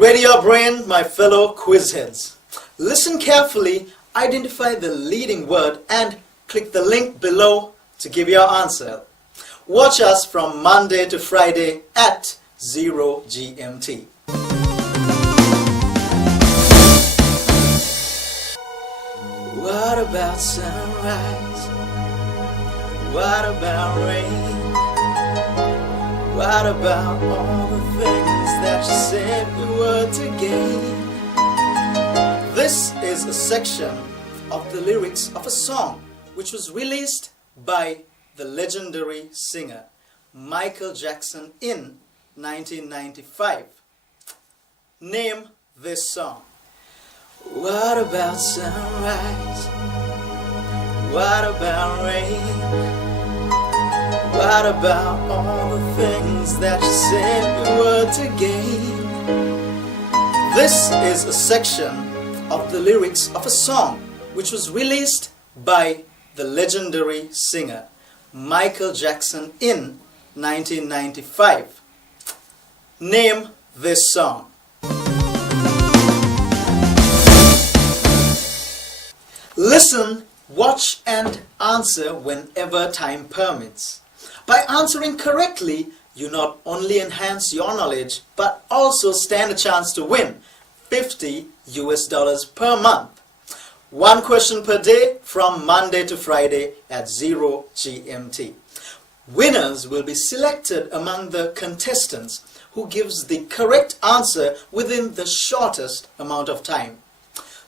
Ready your brain, my fellow quiz heads. Listen carefully, identify the leading word and click the link below to give your answer. Watch us from Monday to Friday at 0 GMT. What about sunrise? What about rain? What about all the things that you said we were to gain? This is a section of the lyrics of a song which was released by the legendary singer Michael Jackson in 1995. Name this song. What about sunrise? What about rain? What about all the things that you said we were to gain? This is a section of the lyrics of a song which was released by the legendary singer Michael Jackson in 1995. Name this song. Listen, watch and answer whenever time permits. By answering correctly, you not only enhance your knowledge but also stand a chance to win $50 per month. One question per day from Monday to Friday at 0 GMT. Winners will be selected among the contestants who gives the correct answer within the shortest amount of time.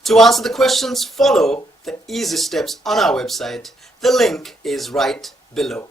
To answer the questions, follow the easy steps on our website. The link is right below.